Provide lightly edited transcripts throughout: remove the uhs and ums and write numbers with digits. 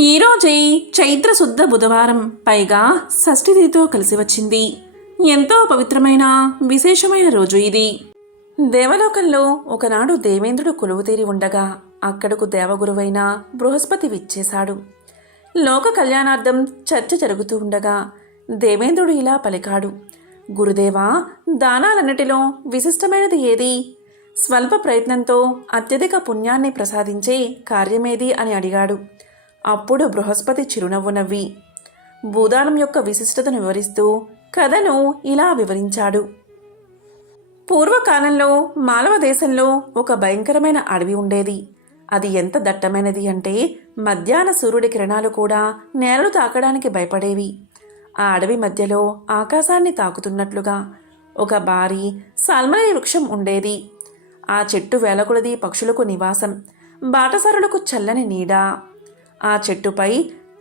ఈరోజే చైత్ర శుద్ధ బుధవారం, పైగా షష్ఠి తిథితో కలిసి వచ్చింది. ఎంతో పవిత్రమైన విశేషమైన రోజు ఇది. దేవలోకంలో ఒకనాడు దేవేంద్రుడు కొలువుతీరి ఉండగా అక్కడకు దేవగురువైన బృహస్పతి విచ్చేశాడు. లోక కళ్యాణార్థం చర్చ జరుగుతూ ఉండగా దేవేంద్రుడు ఇలా పలికాడు: గురుదేవా, దానాలన్నిటిలో విశిష్టమైనది ఏది? స్వల్ప ప్రయత్నంతో అత్యధిక పుణ్యాన్ని ప్రసాదించే కార్యమేది అని అడిగాడు. అప్పుడు బృహస్పతి చిరునవ్వు నవ్వి భూదానం యొక్క విశిష్టతను వివరిస్తూ కథను ఇలా వివరించాడు. పూర్వకాలంలో మాలవ దేశంలో ఒక భయంకరమైన అడవి ఉండేది. అది ఎంత దట్టమైనది అంటే మధ్యాహ్న సూర్యుడి కిరణాలు కూడా నేలను తాకడానికి భయపడేవి. ఆ అడవి మధ్యలో ఆకాశాన్ని తాకుతున్నట్లుగా ఒక భారీ సాల్మని వృక్షం ఉండేది. ఆ చెట్టు వేలకొలది పక్షులకు నివాసం, బాటసారులకు చల్లని నీడ. ఆ చెట్టుపై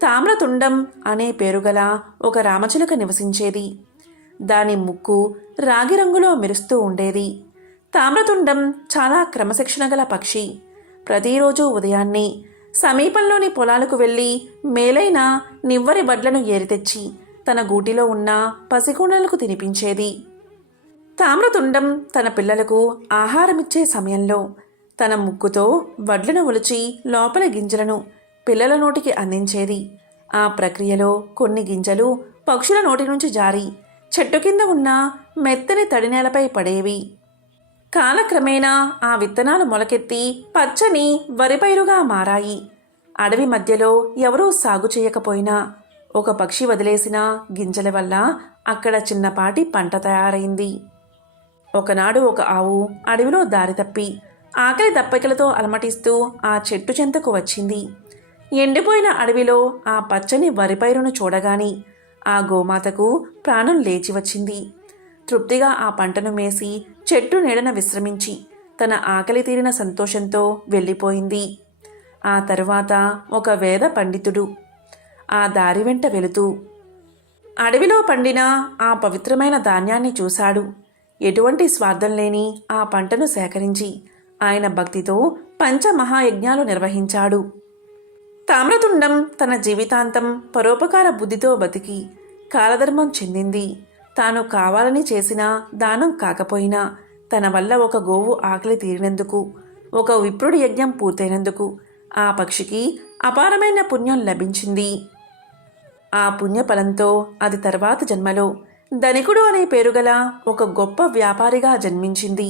తామ్రతుండం అనే పేరుగల ఒక రామచిలుక నివసించేది. దాని ముక్కు రాగి రంగులో మెరుస్తూ ఉండేది. తామ్రతుండం చాలా క్రమశిక్షణ గల పక్షి. ప్రతిరోజు ఉదయాన్నే సమీపంలోని పొలాలకు వెళ్ళి మేలైన నివ్వరి బడ్లను ఏరితెచ్చి తన గూటిలో ఉన్న పసికూనలకు తినిపించేది. తామ్రతుండం తన పిల్లలకు ఆహారమిచ్చే సమయంలో తన ముక్కుతో వడ్లను ఒలిచి లోపల గింజలను పిల్లల నోటికి అందించేది. ఆ ప్రక్రియలో కొన్ని గింజలు పక్షుల నోటి నుంచి జారి చెట్టు కింద ఉన్న మెత్తని తడినేలపై పడేవి. కాలక్రమేణా ఆ విత్తనాలు మొలకెత్తి పచ్చని వరిపైరుగా మారాయి. అడవి మధ్యలో ఎవరూ సాగు చేయకపోయినా ఒక పక్షి వదిలేసిన గింజల వల్ల అక్కడ చిన్నపాటి పంట తయారైంది. ఒకనాడు ఒక ఆవు అడవిలో దారి తప్పి ఆకలి దప్పికలతో అలమటిస్తూ ఆ చెట్టు చెంతకు వచ్చింది. ఎండిపోయిన అడవిలో ఆ పచ్చని వరిపైరును చూడగాని ఆ గోమాతకు ప్రాణం లేచి వచ్చింది. తృప్తిగా ఆ పంటను మేసి చెట్టు నీడన విశ్రమించి తన ఆకలి తీరిన సంతోషంతో వెళ్ళిపోయింది. ఆ తరువాత ఒక వేద పండితుడు ఆ దారి వెంట వెళుతూ అడవిలో పండిన ఆ పవిత్రమైన ధాన్యాన్ని చూశాడు. ఎటువంటి స్వార్థం లేని ఆ పంటను సేకరించి ఆయన భక్తితో పంచమహాయజ్ఞాలు నిర్వహించాడు. తామ్రతుండం తన జీవితాంతం పరోపకార బుద్ధితో బతికి కాలధర్మం చెందింది. తాను కావాలని చేసిన దానం కాకపోయినా తన వల్ల ఒక గోవు ఆకలి తీరినందుకు, ఒక విప్రుడి యజ్ఞం పూర్తయినందుకు ఆ పక్షికి అపారమైన పుణ్యం లభించింది. ఆ పుణ్యఫలంతో అది తర్వాత జన్మలో ధనికుడు అనే పేరుగల ఒక గొప్ప వ్యాపారిగా జన్మించింది.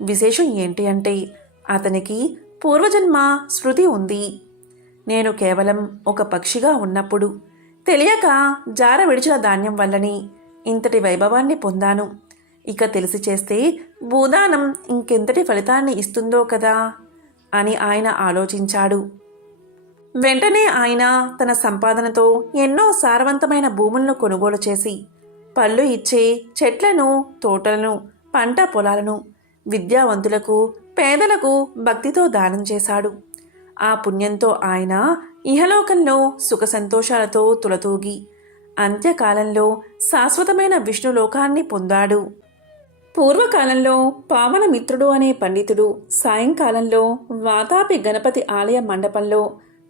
విశేషం ఏంటి అంటే అతనికి పూర్వజన్మ స్మృతి ఉంది. నేను కేవలం ఒక పక్షిగా ఉన్నప్పుడు తెలియక జార విడిచిన ధాన్యం వల్లని ఇంతటి వైభవాన్ని పొందాను. ఇక తెలిసి చేస్తే భూదానం ఇంకెంతటి ఫలితాన్ని ఇస్తుందో కదా అని ఆయన ఆలోచించాడు. వెంటనే ఆయన తన సంపాదనతో ఎన్నో సారవంతమైన భూములను కొనుగోలు చేసి పళ్ళు ఇచ్చే చెట్లను, తోటలను, పంట పొలాలను విద్యావంతులకు, పేదలకు భక్తితో దానం చేశాడు. ఆ పుణ్యంతో ఆయన ఇహలోకంలో సుఖ సంతోషాలతో తులతూగి అంత్యకాలంలో శాశ్వతమైన విష్ణులోకాన్ని పొందాడు. పూర్వకాలంలో పావనమిత్రుడు అనే పండితుడు సాయంకాలంలో వాతాపి గణపతి ఆలయ మండపంలో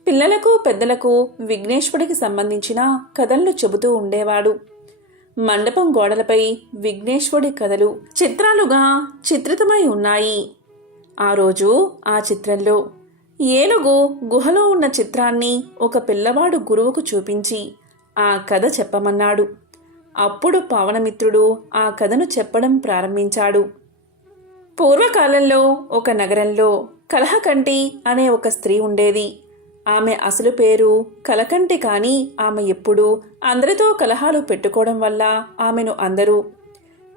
పిల్లలకు, పెద్దలకు విఘ్నేశ్వరుడికి సంబంధించిన కథలను చెబుతూ ఉండేవాడు. మండపం గోడలపై విఘ్నేశ్వరుడి కథలు చిత్రాలుగా చిత్రితమై ఉన్నాయి. ఆ రోజు ఆ చిత్రంలో ఏనుగు గుహలో ఉన్న చిత్రాన్ని ఒక పిల్లవాడు గురువుకు చూపించి ఆ కథ చెప్పమన్నాడు. అప్పుడు పావనమిత్రుడు ఆ కథను చెప్పడం ప్రారంభించాడు. పూర్వకాలంలో ఒక నగరంలో కలహకంటి అనే ఒక స్త్రీ ఉండేది. ఆమె అసలు పేరు కలకంటి, కానీ ఆమె ఎప్పుడూ అందరితో కలహాలు పెట్టుకోవడం వల్ల ఆమెను అందరూ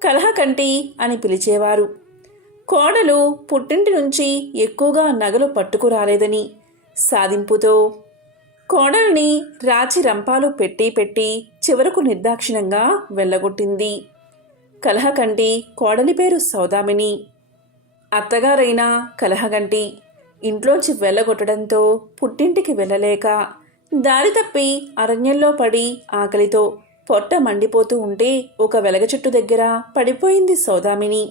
కలహకంటి అని పిలిచేవారు. కోడలు పుట్టింటి నుంచి ఎక్కువగా నగలు పట్టుకురాలేదని సాధింపుతో కోడల్ని రాచి రంపాలు పెట్టి చివరకు నిర్దాక్షిణ్యంగా వెళ్ళగొట్టింది. కలహకంటి కోడలి పేరు సౌదామిని. అత్తగారైన కలహకంటి ఇంట్లోంచి వెళ్ళగొట్టడంతో పుట్టింటికి వెళ్ళలేక దారి తప్పి అరణ్యంలో పడి ఆకలితో పొట్ట మండిపోతూ ఉంటే ఒక వెలగ చెట్టు దగ్గర పడిపోయింది సౌదామిని.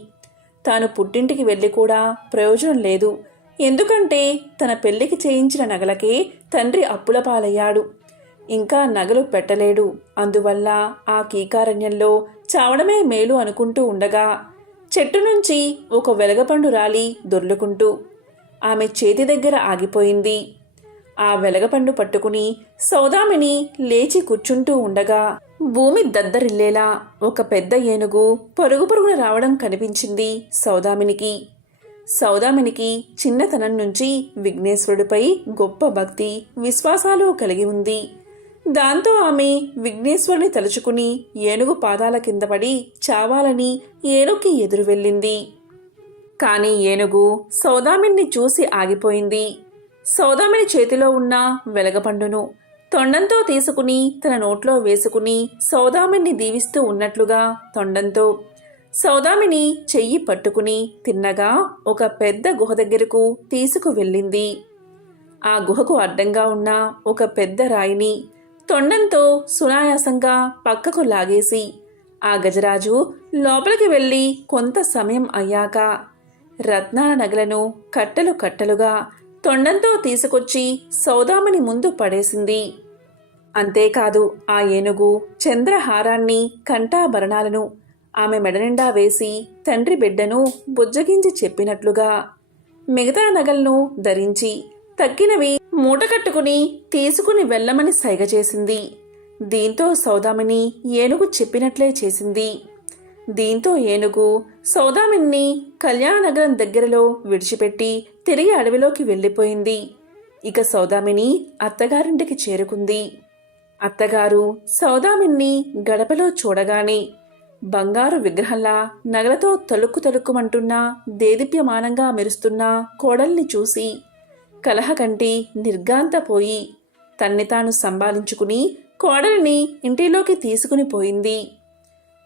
తాను పుట్టింటికి వెళ్ళి కూడా ప్రయోజనం లేదు, ఎందుకంటే తన పెళ్లికి చేయించిన నగలకే తండ్రి అప్పుల పాలయ్యాడు. ఇంకా నగలు పెట్టలేడు. అందువల్ల ఆ కీకారణ్యంలో చావడమే మేలు అనుకుంటూ ఉండగా చెట్టు నుంచి ఒక వెలగపండు రాలి దొర్లుకుంటూ ఆమె చేతి దగ్గర ఆగిపోయింది. ఆ వెలగపండు పట్టుకుని సౌదామిని లేచి కూర్చుంటూ ఉండగా భూమి దద్దరిల్లేలా ఒక పెద్ద ఏనుగు పరుగు పరుగున రావడం కనిపించింది సౌదామినికి. సౌదామినికి చిన్నతనం నుంచి విఘ్నేశ్వరుడిపై గొప్ప భక్తి విశ్వాసాలు కలిగి ఉంది. దాంతో ఆమె విఘ్నేశ్వరుని తలుచుకుని ఏనుగు పాదాల కింద పడి చావాలని ఏనుగుకి ఎదురు వెళ్ళింది. కాని ఏనుగు సౌదామిని చూసి ఆగిపోయింది. సౌదామిని చేతిలో ఉన్న వెలగపండును తొండంతో తీసుకుని తన నోట్లో వేసుకుని సౌదామిని దీవిస్తూ ఉన్నట్లుగా తొండంతో సౌదామిని చెయ్యి పట్టుకుని తిన్నగా ఒక పెద్ద గుహ దగ్గరకు తీసుకువెళ్ళింది. ఆ గుహకు అడ్డంగా ఉన్న ఒక పెద్ద రాయిని తొండంతో సునాయాసంగా పక్కకు లాగేసి ఆ గజరాజు లోపలికి వెళ్ళి కొంత సమయం అయ్యాక రత్నాల నగలను కట్టలు కట్టలుగా తొండంతో తీసుకొచ్చి సౌదామిని ముందు పడేసింది. అంతేకాదు ఆ ఏనుగు చంద్రహారాన్ని కంఠాభరణాలను ఆమె మెడనిండా వేసి తండ్రి బిడ్డను బుజ్జగించి చెప్పినట్లుగా మిగతా నగలను ధరించి తక్కినవి మూటకట్టుకుని తీసుకుని వెళ్ళమని సైగ చేసింది. దీంతో సౌదామిని ఏనుగు చెప్పినట్లే చేసింది. దీంతో ఏనుగు సౌదామిని కళ్యాణనగరం దగ్గరలో విడిచిపెట్టి తిరిగి అడవిలోకి వెళ్ళిపోయింది. ఇక సౌదామిని అత్తగారింటికి చేరుకుంది. అత్తగారు సౌదామిని గడపలో చూడగానే బంగారు విగ్రహంలా నగలతో తలుక్కు తలుక్కుమంటున్న దేదీప్యమానంగా మెరుస్తున్న కోడల్ని చూసి కలహకంటి నిర్గాంతపోయి తన్ని తాను సంభాళించుకుని కోడలిని ఇంటిలోకి తీసుకుని పోయింది.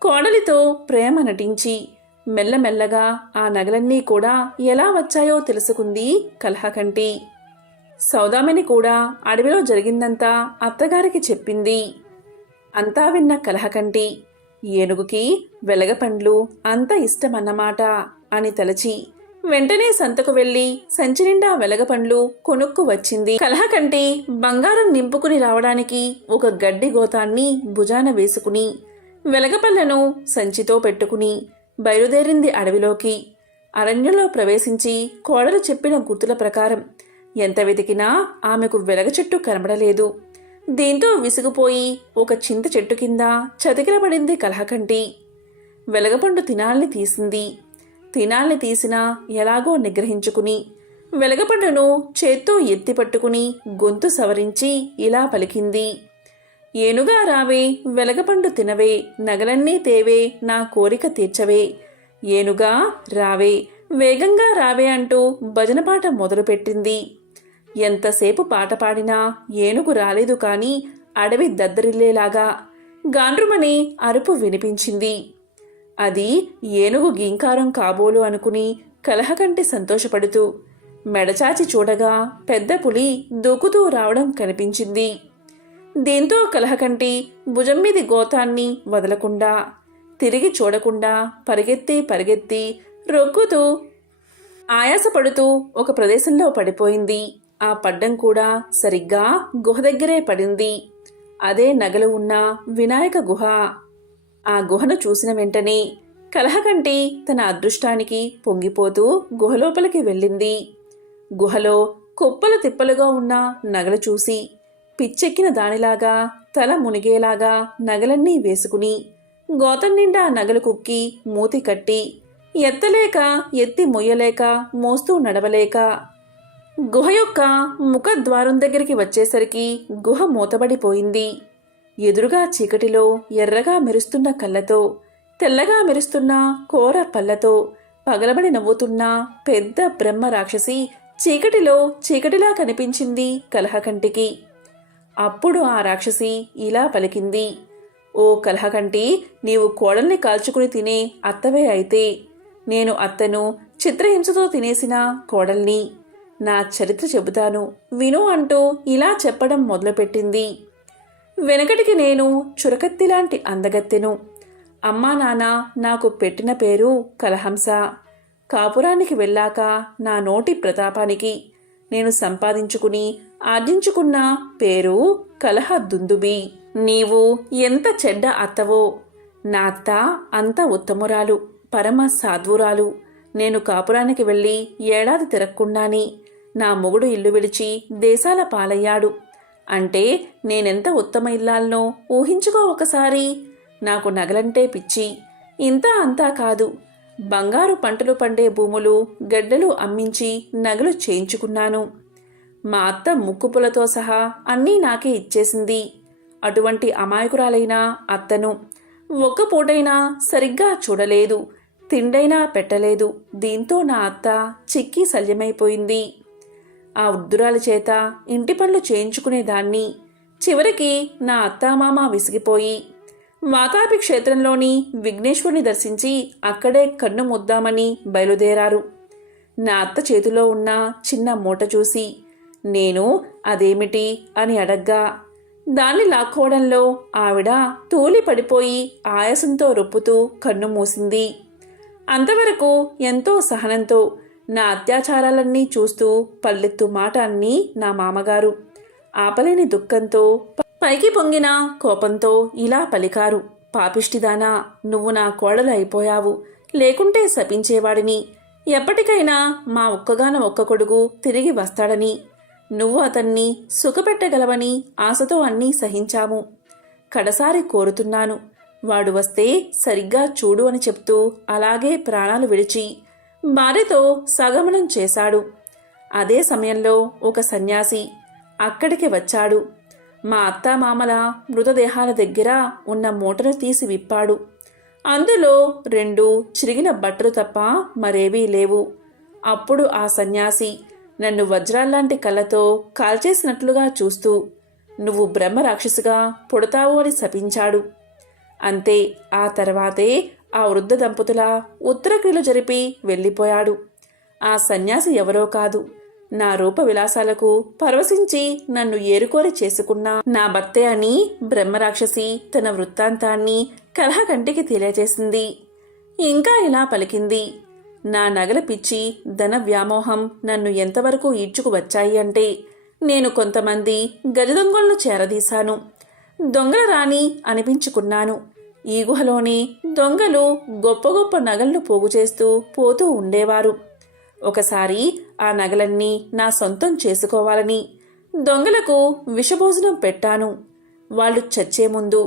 కోడలితో ప్రేమ నటించి మెల్లమెల్లగా ఆ నగలన్నీ కూడా ఎలా వచ్చాయో తెలుసుకుంది కలహకంటి. సౌదామిని కూడా అడవిలో జరిగిందంతా అత్తగారికి చెప్పింది. అంతా విన్న కలహకంటి ఏనుగుకి వెలగపండ్లు అంత ఇష్టమన్నమాట అని తలచి వెంటనే సంతకు వెళ్లి సంచి నిండా వెలగపండ్లు కొనుక్కు వచ్చింది. కలహకంటి బంగారం నింపుకుని రావడానికి ఒక గడ్డి గోతాన్ని భుజాన వేసుకుని వెలగపళ్లను సంచితో పెట్టుకుని బయలుదేరింది అడవిలోకి. అరణ్యంలో ప్రవేశించి కోడలు చెప్పిన గుర్తుల ప్రకారం ఎంత వెతికినా ఆమెకు వెలగ చెట్టు కనబడలేదు. దీంతో విసిగిపోయి ఒక చింత చెట్టు కింద చతికిలబడింది కలహకంటి. వెలగపండు తినాల్ని తీసింది. తినాల్ని తీసినా ఎలాగో నిగ్రహించుకుని వెలగపండును చేత్తో ఎత్తి పట్టుకుని గొంతు సవరించి ఇలా పలికింది. ఏనుగా రావే, వెలగపండు తినవే, నగలన్నీ తేవే, నా కోరిక తీర్చవే. ఏనుగా రావే, వేగంగా రావే అంటూ భజనపాట మొదలుపెట్టింది. ఎంతసేపు పాట పాడినా ఏనుగు రాలేదు కాని అడవి దద్దరిల్లేలాగా గాండ్రుమని అరుపు వినిపించింది. అది ఏనుగు గీంకారం కాబోలు అనుకుని కలహకంటి సంతోషపడుతూ మెడచాచి చూడగా పెద్ద పులి దూకుతూ రావడం కనిపించింది. దీంతో కలహకంటి భుజం మీది గోతాన్ని వదలకుండా తిరిగి చూడకుండా పరిగెత్తి రొక్కుతూ ఆయాసపడుతూ ఒక ప్రదేశంలో పడిపోయింది. ఆ పడ్డం కూడా సరిగ్గా గుహ దగ్గరే పడింది. అదే నగలు ఉన్న వినాయక గుహ. ఆ గుహను చూసిన వెంటనే కలహకంటి తన అదృష్టానికి పొంగిపోతూ గుహలోపలికి వెళ్ళింది. గుహలో కుప్పలు తిప్పలుగా ఉన్న నగలు చూసి పిచ్చెక్కిన దానిలాగా తల మునిగేలాగా నగలన్నీ వేసుకుని గోతం నిండా నగలు కుక్కి మూతి కట్టి ఎత్తలేక ఎత్తి మొయ్యలేక మోస్తూ నడవలేక గుహ యొక్క ముఖద్వారం దగ్గరికి వచ్చేసరికి గుహ మూతబడిపోయింది. ఎదురుగా చీకటిలో ఎర్రగా మెరుస్తున్న కళ్ళతో తెల్లగా మెరుస్తున్న కోర పళ్ళతో పగలబడి నవ్వుతున్న పెద్ద బ్రహ్మ రాక్షసి చీకటిలా కనిపించింది కలహకంటికి. అప్పుడు ఆ రాక్షసి ఇలా పలికింది. ఓ కలహకంటి, నీవు కోడల్ని కాల్చుకుని తినే అత్తవే అయితే నేను అత్తను చిత్రహింసతో తినేసిన కోడల్ని. నా చరిత్ర చెబుతాను విను అంటూ ఇలా చెప్పడం మొదలుపెట్టింది. వెనకటికి నేను చురకత్తిలాంటి అందగత్తెను. అమ్మా నాన్న నాకు పెట్టిన పేరు కలహంస. కాపురానికి వెళ్ళాక నా నోటి ప్రతాపానికి నేను సంపాదించుకుని ఆర్జించుకున్న పేరు కలహ దుందుబి. నీవు ఎంత చెడ్డ అత్తవో! నా అత్త అంత ఉత్తమురాలు, పరమ సాధ్వురాలు. నేను కాపురానికి వెళ్ళి ఏడాది తిరగకుండాని నా మొగుడు ఇల్లు విడిచి దేశాల పాలయ్యాడు అంటే నేనెంత ఉత్తమ ఇల్లాలనో ఊహించుకో ఒకసారి. నాకు నగలంటే పిచ్చి. ఇంత అంతా కాదు, బంగారు పంటలు పండే భూములు గడ్డలు అమ్మించి నగలు చేయించుకున్నాను. మా అత్త ముక్కుపులతో సహా అన్నీ నాకే ఇచ్చేసింది. అటువంటి అమాయకురాలైన అత్తను ఒక్క పూటైనా సరిగ్గా చూడలేదు, తిండైనా పెట్టలేదు. దీంతో నా అత్త చిక్కి శల్యమైపోయింది. ఆ వృద్ధురాల చేత ఇంటి పనులు చేయించుకునేదాన్ని. చివరికి నా అత్తామామ విసిగిపోయి వాతాపి క్షేత్రంలోని విఘ్నేశ్వరుని దర్శించి అక్కడే కన్ను ముద్దామని బయలుదేరారు. నా అత్త చేతిలో ఉన్న చిన్న మూట చూసి నేను అదేమిటి అని అడగ్గా దాన్ని లాక్కోవడంలో ఆవిడ తూలి పడిపోయి ఆయాసంతో రొప్పుతూ కన్ను మూసింది. అంతవరకు ఎంతో సహనంతో నా అత్యాచారాలన్నీ చూస్తూ పల్లెత్తు మాట అన్నీ నా మామగారు ఆపలేని దుఃఖంతో పైకి పొంగిన కోపంతో ఇలా పలికారు. పాపిష్టిదానా, నువ్వు నా కోడలు అయిపోయావు, లేకుంటే శపించేవాడిని. ఎప్పటికైనా మా ఒక్కగాన ఒక్క కొడుకు తిరిగి వస్తాడని, నువ్వు అతన్ని సుఖపెట్టగలవని ఆశతో అన్నీ సహించాము. కడసారి కోరుతున్నాను, వాడు వస్తే సరిగ్గా చూడు అని చెప్తూ అలాగే ప్రాణాలు విడిచి భార్యతో సగమనం చేశాడు. అదే సమయంలో ఒక సన్యాసి అక్కడికి వచ్చాడు. మా అత్తామామల మృతదేహాల దగ్గర ఉన్న మూటను తీసి విప్పాడు. అందులో 2 చిరిగిన బట్టలు తప్ప మరేవీ లేవు. అప్పుడు ఆ సన్యాసి నన్ను వజ్రాల్లాంటి కళ్ళతో కాల్చేసినట్లుగా చూస్తూ నువ్వు బ్రహ్మ రాక్షసిగా పుడతావు అని శపించాడు. అంతే, ఆ తర్వాతే ఆ వృద్ధ దంపతుల ఉత్తరక్రియలు జరిపి వెళ్ళిపోయాడు. ఆ సన్యాసి ఎవరో కాదు, నా రూప విలాసాలకు పరవశించి నన్ను ఏరుకోరి చేసుకున్న నా భర్తే అని బ్రహ్మరాక్షసి తన వృత్తాంతాన్ని కలహకంటికి తెలియజేసింది. ఇంకా ఇలా పలికింది. నా నగల పిచ్చి, ధన వ్యామోహం నన్ను ఎంతవరకు ఈడ్చుకు వచ్చాయి అంటే నేను కొంతమంది గజదొంగలను చేరదీశాను. దొంగల రాణి అనిపించుకున్నాను. ఈ గుహలోనే దొంగలు గొప్ప గొప్ప నగలను పోగు చేస్తూ పోతూ ఉండేవారు. ఒకసారి ఆ నగలన్నీ నా సొంతం చేసుకోవాలని దొంగలకు విషభోజనం పెట్టాను. వాళ్ళు చచ్చే ముందు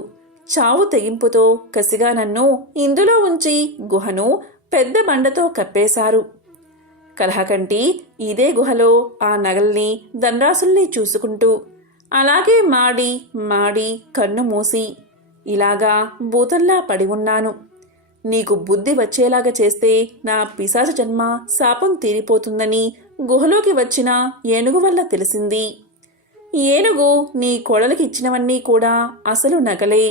చావు తెగింపుతో కసిగా నన్ను ఇందులో ఉంచి గుహను పెద్ద బండతో కప్పేశారు. కలహకంటి ఇదే గుహలో ఆ నగల్ని ధనరాశుల్ని చూసుకుంటూ అలాగే మాడి మాడి కన్ను మూసి ఇలాగా భూతంలా పడి ఉన్నాను. నీకు బుద్ధి వచ్చేలాగా చేస్తే నా పిశాచ జన్మ శాపం తీరిపోతుందని గుహలోకి వచ్చిన ఏనుగు వల్ల తెలిసింది. ఏనుగు నీ కోడలికి ఇచ్చినవన్నీ కూడా అసలు నగలే.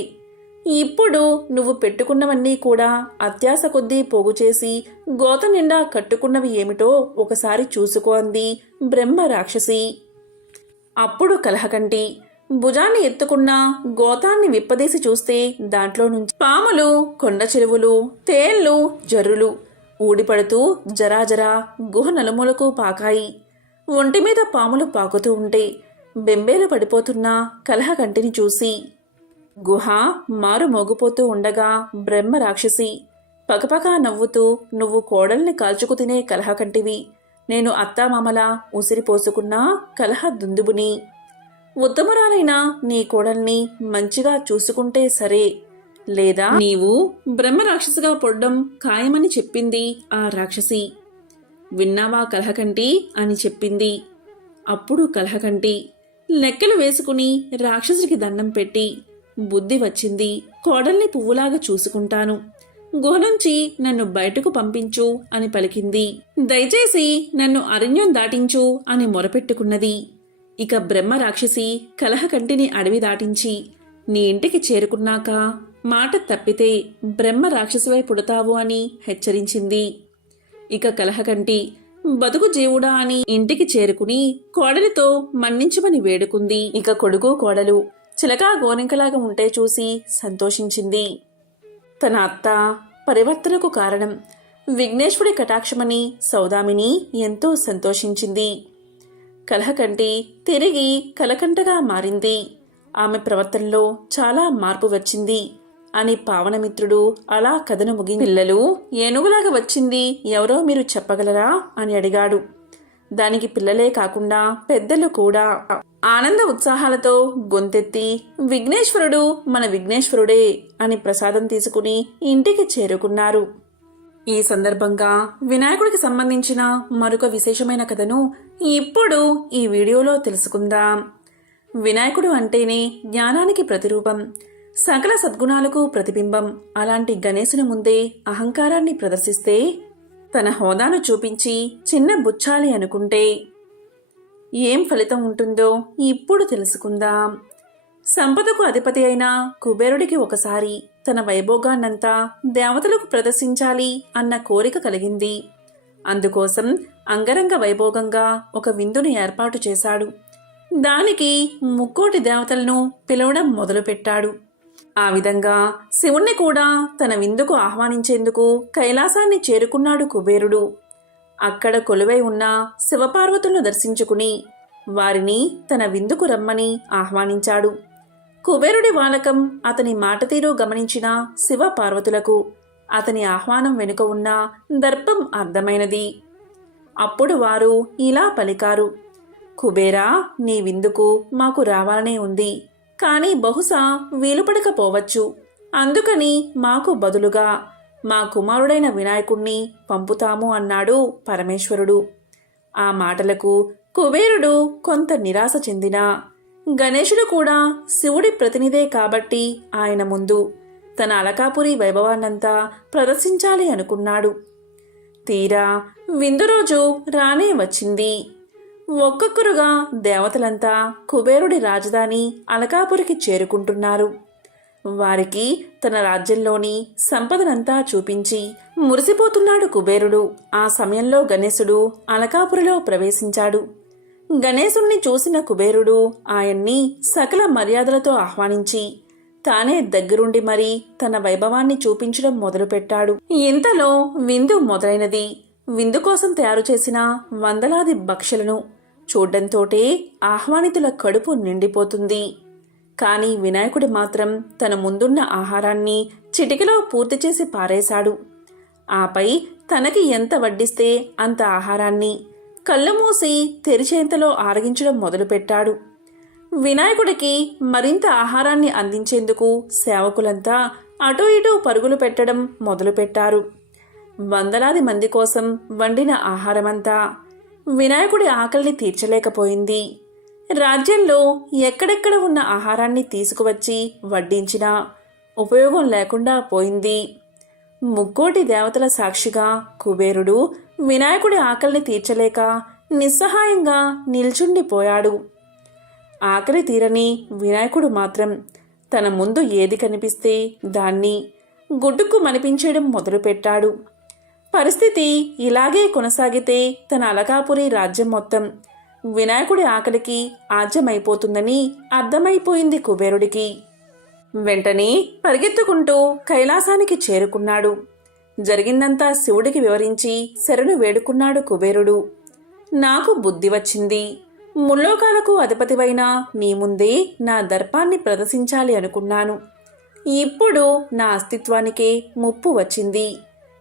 ఇప్పుడు నువ్వు పెట్టుకున్నవన్నీ కూడా అత్యాశ కొద్దీ పోగు చేసి గోత నిండా కట్టుకున్నవి ఏమిటో ఒకసారి చూసుకో అంది బ్రహ్మ రాక్షసి. అప్పుడు కలహకంటి భుజాన్ని ఎత్తుకున్న గోతాన్ని విప్పదీసి చూస్తే దాంట్లో నుంచి పాములు, కొండ చెరువులు, తేళ్లు, జర్రులు ఊడిపడుతూ జరాజరా గుహ నలుమూలకు పాకాయి. ఒంటిమీద పాములు పాకుతూ ఉంటే బెంబేలు పడిపోతున్న కలహకంటిని చూసి గుహ మారు మోగిపోతూ ఉండగా బ్రహ్మ రాక్షసి పకపకా నవ్వుతూ నువ్వు కోడల్ని కాల్చుకు తినే కలహకంటివి, నేను అత్తామామలా ఉసిరిపోసుకున్న కలహ దుందుబుని. ఉత్తమురాలైన నీ కోడల్ని మంచిగా చూసుకుంటే సరే, లేదా నీవు బ్రహ్మరాక్షసిగా పొడ్డం ఖాయమని చెప్పింది ఆ రాక్షసి. విన్నావా కలహకంటి అని చెప్పింది. అప్పుడు కలహకంటి లెక్కలు వేసుకుని రాక్షసుడికి దండం పెట్టి బుద్ధి వచ్చింది, కోడల్ని పువ్వులాగా చూసుకుంటాను, గుహ నుంచి నన్ను బయటకు పంపించు అని పలికింది. దయచేసి నన్ను అరణ్యం దాటించు అని మొరపెట్టుకున్నది. ఇక బ్రహ్మ రాక్షసి కలహకంటిని అడవి దాటించి నీ ఇంటికి చేరుకున్నాక మాట తప్పితే బ్రహ్మ రాక్షసివై పుడతావు అని హెచ్చరించింది. ఇక కలహకంటి బతుకు జీవుడా అని ఇంటికి చేరుకుని కోడలితో మన్నించమని వేడుకుంది. ఇక కొడుకు కోడలు చిలకా గోరింకలాగా ఉంటే చూసి సంతోషించింది. తన అత్త పరివర్తనకు కారణం విఘ్నేశ్వరుడి కటాక్షమని సౌదామిని ఎంతో సంతోషించింది. కలహకంటి తిరిగి కలకంటగా మారింది. ఆమె ప్రవర్తనలో చాలా మార్పు వచ్చింది అని పావనమిత్రుడు అలా కథను పిల్లలు, ఏనుగులాగా వచ్చింది ఎవరో మీరు చెప్పగలరా అని అడిగాడు. దానికి పిల్లలే కాకుండా పెద్దలు కూడా ఆనంద ఉత్సాహాలతో గొంతెత్తి విఘ్నేశ్వరుడు మన విఘ్నేశ్వరుడే అని ప్రసాదం తీసుకుని ఇంటికి చేరుకున్నారు. ఈ సందర్భంగా వినాయకుడికి సంబంధించిన మరొక విశేషమైన కథను ఇప్పుడు ఈ వీడియోలో తెలుసుకుందాం. వినాయకుడు అంటేనే జ్ఞానానికి ప్రతిరూపం, సకల సద్గుణాలకు ప్రతిబింబం. అలాంటి గణేశుని ముందే అహంకారాన్ని ప్రదర్శిస్తే, తన హోదాను చూపించి చిన్న బుచ్చాలి అనుకుంటే ఏం ఫలితం ఉంటుందో ఇప్పుడు తెలుసుకుందాం. సంపదకు అధిపతి అయిన కుబేరుడికి ఒకసారి తన వైభోగాన్నంతా దేవతలకు ప్రదర్శించాలి అన్న కోరిక కలిగింది. అందుకోసం అంగరంగ వైభోగంగా ఒక విందును ఏర్పాటు చేశాడు. దానికి ముక్కోటి దేవతలను పిలవడం మొదలుపెట్టాడు. ఆ విధంగా శివుణ్ణి కూడా తన విందుకు ఆహ్వానించేందుకు కైలాసాన్ని చేరుకున్నాడు కుబేరుడు. అక్కడ కొలువై ఉన్న శివపార్వతులను దర్శించుకుని వారిని తన విందుకు రమ్మని ఆహ్వానించాడు. కుబేరుడి వాలకం, అతని మాటతీరు గమనించిన శివపార్వతులకు అతని ఆహ్వానం వెనుక ఉన్న దర్పం అర్థమైనది. అప్పుడు వారు ఇలా పలికారు: కుబేరా, నీ విందుకు మాకు రావాలనే ఉంది, కానీ బహుశా వీలుపడకపోవచ్చు. అందుకని మాకు బదులుగా మా కుమారుడైన వినాయకుణ్ణి పంపుతాము అన్నాడు పరమేశ్వరుడు. ఆ మాటలకు కుబేరుడు కొంత నిరాశ చెందినా, గణేశుడు కూడా శివుడి ప్రతినిధే కాబట్టి ఆయన ముందు తన అలకాపురి వైభవాన్నంతా ప్రదర్శించాలి అనుకున్నాడు. తీరా విందు రోజు రానే వచ్చింది. ఒక్కొక్కరుగా దేవతలంతా కుబేరుడి రాజధాని అలకాపురికి చేరుకుంటున్నారు. వారికి తన రాజ్యంలోని సంపదనంతా చూపించి మురిసిపోతున్నాడు కుబేరుడు. ఆ సమయంలో గణేశుడు అలకాపురిలో ప్రవేశించాడు. గణేశుణ్ణి చూసిన కుబేరుడు ఆయన్ని సకల మర్యాదలతో ఆహ్వానించి తానే దగ్గరుండి మరీ తన వైభవాన్ని చూపించడం మొదలుపెట్టాడు. ఇంతలో విందు మొదలైనది. విందు కోసం తయారు చేసిన వందలాది భక్షలను చూడ్డంతోటే ఆహ్వానితుల కడుపు నిండిపోతుంది. కాని వినాయకుడి మాత్రం తన ముందున్న ఆహారాన్ని చిటికెలో పూర్తి చేసి పారేశాడు. ఆపై తనకి ఎంత వడ్డిస్తే అంత ఆహారాన్ని కళ్ళు మూసి తెరిచేంతలో ఆరగించడం మొదలుపెట్టాడు. వినాయకుడికి మరింత ఆహారాన్ని అందించేందుకు సేవకులంతా అటూ ఇటూ పరుగులు పెట్టడం మొదలుపెట్టారు. వందలాది మంది కోసం వండిన ఆహారమంతా వినాయకుడి ఆకలిని తీర్చలేకపోయింది. రాజ్యంలో ఎక్కడెక్కడ ఉన్న ఆహారాన్ని తీసుకువచ్చి వడ్డించినా ఉపయోగం లేకుండా పోయింది. ముక్కోటి దేవతల సాక్షిగా కుబేరుడు వినాయకుడి ఆకలిని తీర్చలేక నిస్సహాయంగా నిల్చుండిపోయాడు. ఆకలి తీరని వినాయకుడు మాత్రం తన ముందు ఏది కనిపిస్తే దాన్ని గుడ్డుకు మనిపించడం మొదలుపెట్టాడు. పరిస్థితి ఇలాగే కొనసాగితే తన అలకాపురి రాజ్యం మొత్తం వినాయకుడి ఆకలికి ఆజ్యమైపోతుందని అర్థమైపోయింది కుబేరుడికి. వెంటనే పరిగెత్తుకుంటూ కైలాసానికి చేరుకున్నాడు. జరిగిందంతా శివుడికి వివరించి శరణు వేడుకున్నాడు కుబేరుడు. నాకు బుద్ధి వచ్చింది. ముల్లోకాలకు అధిపతివైన నీ ముందే నా దర్పాన్ని ప్రదర్శించాలి అనుకున్నాను. ఇప్పుడు నా అస్తిత్వానికే ముప్పు వచ్చింది.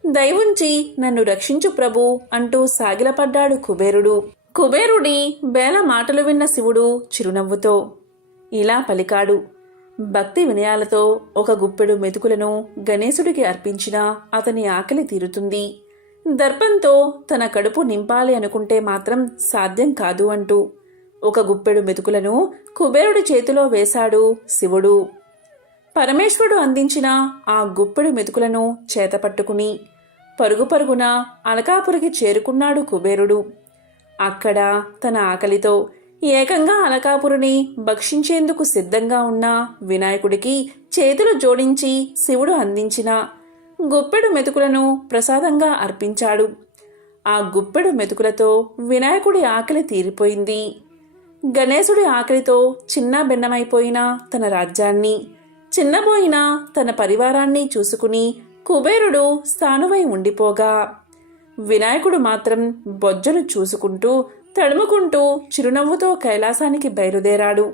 దయవుంచి నన్ను రక్షించు ప్రభు అంటూ సాగిలపడ్డాడు కుబేరుడు. కుబేరుడి బేల మాటలు విన్న శివుడు చిరునవ్వుతో ఇలా పలికాడు: భక్తి వినయాలతో ఒక గుప్పెడు మెతుకులను గణేశుడికి అర్పించినా అతని ఆకలి తీరుతుంది. దర్పంతో తన కడుపు నింపాలి అనుకుంటే మాత్రం సాధ్యం కాదు అంటూ ఒక గుప్పెడు మెతుకులను కుబేరుడి చేతిలో వేశాడు శివుడు. పరమేశ్వరుడు అందించిన ఆ గుప్పెడు మెతుకులను చేతపట్టుకుని పరుగు పరుగున అలకాపురికి చేరుకున్నాడు కుబేరుడు. అక్కడ తన ఆకలితో ఏకంగా అలకాపురిని భక్షించేందుకు సిద్ధంగా ఉన్న వినాయకుడికి చేతులు జోడించి శివుడు అందించిన గుప్పెడు మెతుకులను ప్రసాదంగా అర్పించాడు. ఆ గుప్పెడు మెతుకులతో వినాయకుడి ఆకలి తీరిపోయింది. గణేశుడి ఆకలితో చిన్న భిన్నమైపోయిన తన రాజ్యాన్ని, చిన్నబోయిన తన పరివారాన్ని చూసుకుని కుబేరుడు స్థానువై ఉండిపోగా వినాయకుడు మాత్రం బొజ్జను చూసుకుంటూ తడుముకుంటూ చిరునవ్వుతో కైలాసానికి బయలుదేరాడు.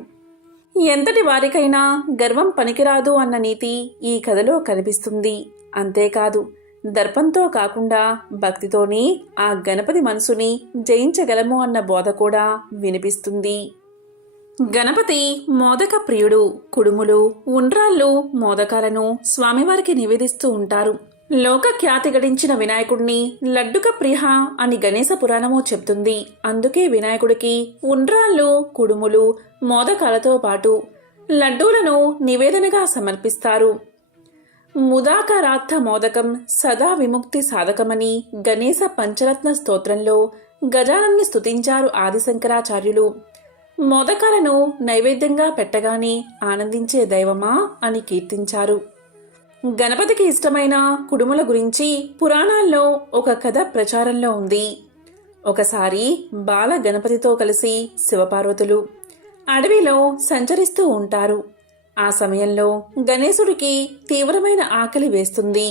ఎంతటి వారికైనా గర్వం పనికిరాదు అన్న నీతి ఈ కథలో కనిపిస్తుంది. అంతేకాదు, దర్పంతో కాకుండా భక్తితోనే ఆ గణపతి మనసుని జయించగలము అన్న బోధ కూడా వినిపిస్తుంది. గణపతి మోదక ప్రియుడు. కుడుములు, ఉండ్రాళ్ళు, మోదకాలను స్వామివారికి నివేదిస్తూ ఉంటారు. లోక ఖ్యాతి గడించిన వినాయకుడిని లడ్డుక ప్రియ అని గణేశ పురాణము చెప్తుంది. అందుకే వినాయకుడికి ఉండ్రాళ్ళు, కుడుములు, మోదకాలతో పాటు లడ్డూలను నివేదనగా సమర్పిస్తారు. ముదాకరార్థ మోదకం సదా విముక్తి సాధకమని గణేశ పంచరత్న స్తోత్రంలో గజానన్ని స్తుతించారు ఆదిశంకరాచార్యులు. మోదకాలను నైవేద్యంగా పెట్టగానే ఆనందించే దైవమా అని కీర్తించారు. గణపతికి ఇష్టమైన కుడుముల గురించి పురాణాల్లో ఒక కథ ప్రచారంలో ఉంది. ఒకసారి బాల గణపతితో కలిసి శివపార్వతులు అడవిలో సంచరిస్తూ ఉంటారు. ఆ సమయంలో గణేశుడికి తీవ్రమైన ఆకలి వేస్తుంది.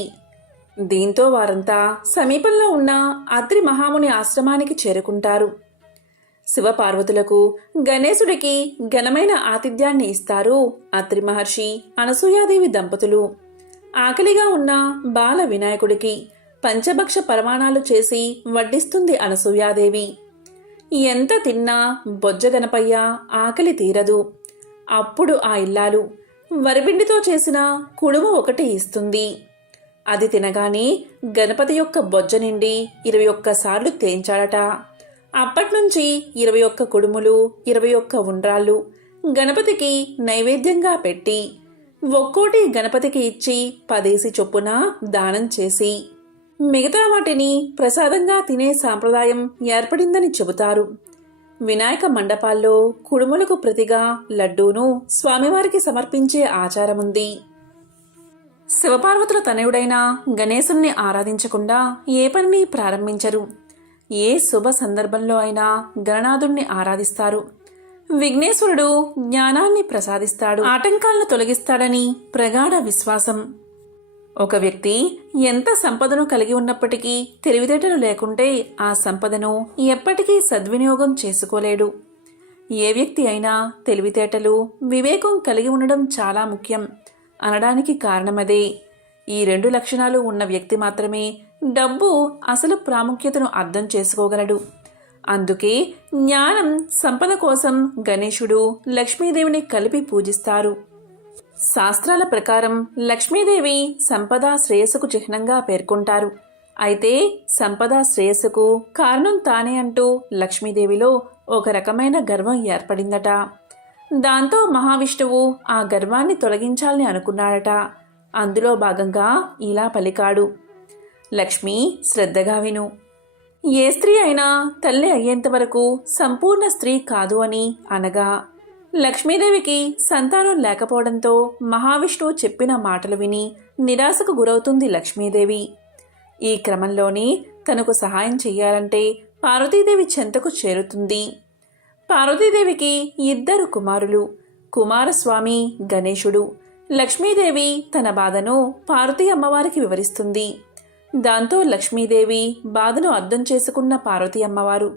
దీంతో వారంతా సమీపంలో ఉన్న అత్రి మహాముని ఆశ్రమానికి చేరుకుంటారు. శివపార్వతులకు గణేశుడికి ఘనమైన ఆతిథ్యాన్ని ఇస్తారు అత్రి మహర్షి, అనసూయాదేవి దంపతులు. ఆకలిగా ఉన్న బాల వినాయకుడికి పంచభక్ష పరమాణాలు చేసి వడ్డిస్తుంది అనసూయాదేవి. ఎంత తిన్నా బొజ్జ గణపయ్య ఆకలి తీరదు. అప్పుడు ఆ ఇల్లాలు వరిపిండితో చేసిన కుడుము ఒకటి ఇస్తుంది. అది తినగానే గణపతి యొక్క బొజ్జ నిండి 21 సార్లు తేంచాడట. అప్పట్నుంచి 21 కుడుములు, 21 ఉండ్రాళ్ళు గణపతికి నైవేద్యంగా పెట్టి ఒక్కోటి గణపతికి ఇచ్చి 10 చొప్పున దానం చేసి మిగతా వాటిని ప్రసాదంగా తినే సాంప్రదాయం ఏర్పడిందని చెబుతారు. వినాయక మండపాల్లో కుడుములకు ప్రతిగా లడ్డూను స్వామివారికి సమర్పించే ఆచారముంది. శివపార్వతుల తనయుడైన గణేశుణ్ణి ఆరాధించకుండా ఏ పనిని ప్రారంభించరు. ఏ శుభ సందర్భంలో అయినా గణనాథుణ్ణి ఆరాధిస్తారు. విఘ్నేశ్వరుడు జ్ఞానాన్ని ప్రసాదిస్తాడు, ఆటంకాలను తొలగిస్తాడని ప్రగాఢ విశ్వాసం. ఒక వ్యక్తి ఎంత సంపదను కలిగి ఉన్నప్పటికీ తెలివితేటలు లేకుంటే ఆ సంపదను ఎప్పటికీ సద్వినియోగం చేసుకోలేడు. ఏ వ్యక్తి అయినా తెలివితేటలు, వివేకం కలిగి ఉండడం చాలా ముఖ్యం అనడానికి కారణమదే. ఈ 2 లక్షణాలు ఉన్న వ్యక్తి మాత్రమే డబ్బు అసలు ప్రాముఖ్యతను అర్థం చేసుకోగలడు. అందుకే జ్ఞానం, సంపద కోసం గణేశుడు, లక్ష్మీదేవిని కలిపి పూజిస్తారు. శాస్త్రాల ప్రకారం లక్ష్మీదేవి సంపద శ్రేయస్సుకు చిహ్నంగా పేర్కొంటారు. అయితే సంపద శ్రేయస్సుకు కారణం తానే అంటూ లక్ష్మీదేవిలో ఒక రకమైన గర్వం ఏర్పడిందట. దాంతో మహావిష్ణువు ఆ గర్వాన్ని తొలగించాలని అనుకున్నాడట. అందులో భాగంగా ఇలా పలికాడు: లక్ష్మి, శ్రద్ధగా విను. ఏ స్త్రీ అయినా తల్లి అయ్యేంతవరకు సంపూర్ణ స్త్రీ కాదు అని అనగా లక్ష్మీదేవికి సంతానం లేకపోవడంతో మహావిష్ణువు చెప్పిన మాటలు విని నిరాశకు గురవుతుంది లక్ష్మీదేవి. ఈ క్రమంలోనే తనకు సహాయం చెయ్యాలంటే పార్వతీదేవి చెంతకు చేరుతుంది. పార్వతీదేవికి 2 కుమారులు, కుమారస్వామి, గణేశుడు. లక్ష్మీదేవి తన బాధను పార్వతీ అమ్మవారికి వివరిస్తుంది. దాంతో లక్ష్మీదేవి బాధను అర్థం చేసుకున్న పార్వతీ అమ్మవారు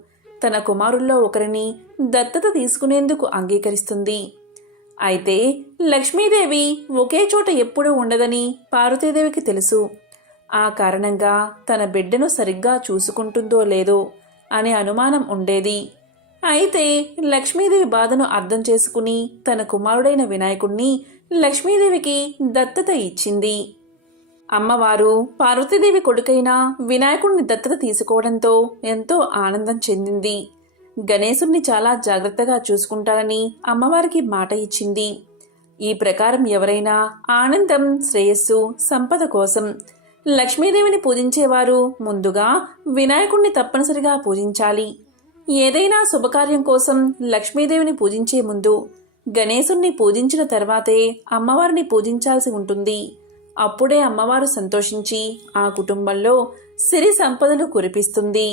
తన కుమారుల్లో ఒకరిని దత్తత తీసుకునేందుకు అంగీకరిస్తుంది. అయితే లక్ష్మీదేవి ఒకే చోట ఎప్పుడూ ఉండదని పార్వతీదేవికి తెలుసు. ఆ కారణంగా తన బిడ్డను సరిగ్గా చూసుకుంటుందో లేదో అనే అనుమానం ఉండేది. అయితే లక్ష్మీదేవి బాధను అర్థం చేసుకుని తన కుమారుడైన వినాయకుణ్ణి లక్ష్మీదేవికి దత్తత ఇచ్చింది. అమ్మవారు పార్వతీదేవి కొడుకైన వినాయకుడిని దత్తత తీసుకోవడంతో ఎంతో ఆనందం చెందింది. గణేశుణ్ణి చాలా జాగ్రత్తగా చూసుకుంటానని అమ్మవారికి మాట ఇచ్చింది. ఈ ప్రకారం ఎవరైనా ఆనందం, శ్రేయస్సు, సంపద కోసం లక్ష్మీదేవిని పూజించేవారు ముందుగా వినాయకుణ్ణి తప్పనిసరిగా పూజించాలి. ఏదైనా శుభకార్యం కోసం లక్ష్మీదేవిని పూజించే ముందు గణేశుణ్ణి పూజించిన తర్వాతే అమ్మవారిని పూజించాల్సి ఉంటుంది. అప్పుడే అమ్మవారు సంతోషించి ఆ కుటుంబంలో సిరి సంపదలు కురిపిస్తుంది.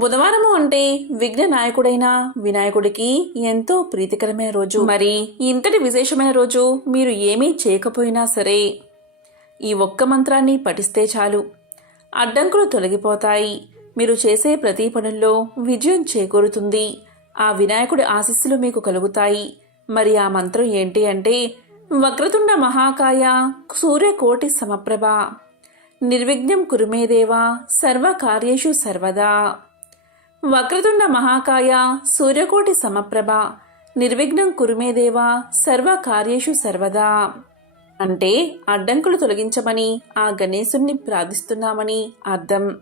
బుధవారము అంటే విఘ్న నాయకుడైన వినాయకుడికి ఎంతో ప్రీతికరమైన రోజు. మరి ఇంతటి విశేషమైన రోజు మీరు ఏమీ చేయకపోయినా సరే ఈ ఒక్క మంత్రాన్ని పఠిస్తే చాలు. అడ్డంకులు తొలగిపోతాయి. మీరు చేసే ప్రతి పనుల్లో విజయం చేకూరుతుంది. ఆ వినాయకుడి ఆశీస్సులు మీకు కలుగుతాయి. మరి ఆ మంత్రం ఏంటి అంటే, వక్రతుండ మహాకాయ సూర్యకోటి సమప్రభ నిర్విఘ్నం కురుమే దేవా సర్వకార్యేషు సర్వదా. వక్రతుండ మహాకాయ సూర్యకోటి సమప్రభ నిర్విఘ్నం కురుమే దేవా సర్వకార్యేషు సర్వదా అంటే అడ్డంకులు తొలగించమని ఆ గణేశుణ్ణి ప్రార్థిస్తున్నామని అర్థం.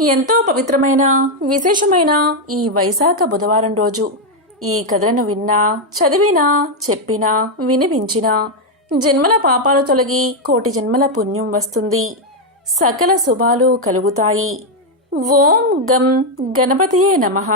ఎంతో పవిత్రమైన విశేషమైన ఈ వైశాఖ బుధవారం రోజు ఈ కథలను విన్నా, చదివినా, చెప్పినా, వినిపించినా జన్మల పాపాలు తొలగి కోటి జన్మల పుణ్యం వస్తుంది. సకల శుభాలు కలుగుతాయి. ఓం గం గణపతియే నమః.